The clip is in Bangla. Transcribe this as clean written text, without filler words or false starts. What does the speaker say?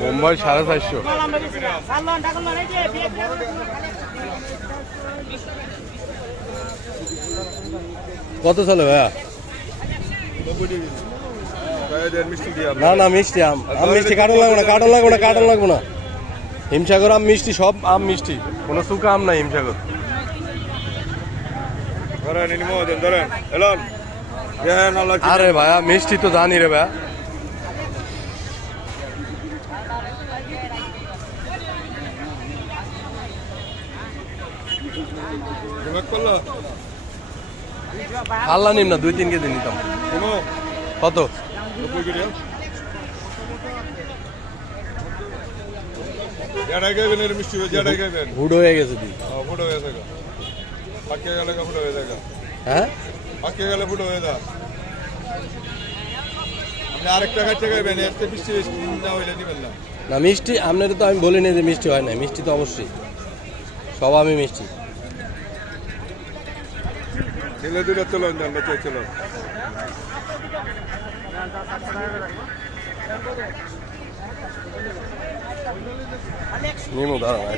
বোম্বাই 450। কত চলে ভাইয়া? না না মিষ্টি আম মিষ্টি, কার্টন লাগবে না, কার্টন লাগবে না, কার্টন লাগবে না। হিমসাগর আম মিষ্টি, সব আম মিষ্টি, কোনো শুকা আম নাই হিমসাগর। আরে ভাইয়া মিষ্টি তো জানি রে ভাইয়া। আল্লাহ নিম না, 2-3 কেজি নিতাম। কত? হুড হয়ে গেছে দি। হ্যাঁ না মিষ্টি আপনার তো আমি বলিনি যে মিষ্টি হয় না, মিষ্টি তো অবশ্যই সব আমি মিষ্টি। নিমু দাঁড়া।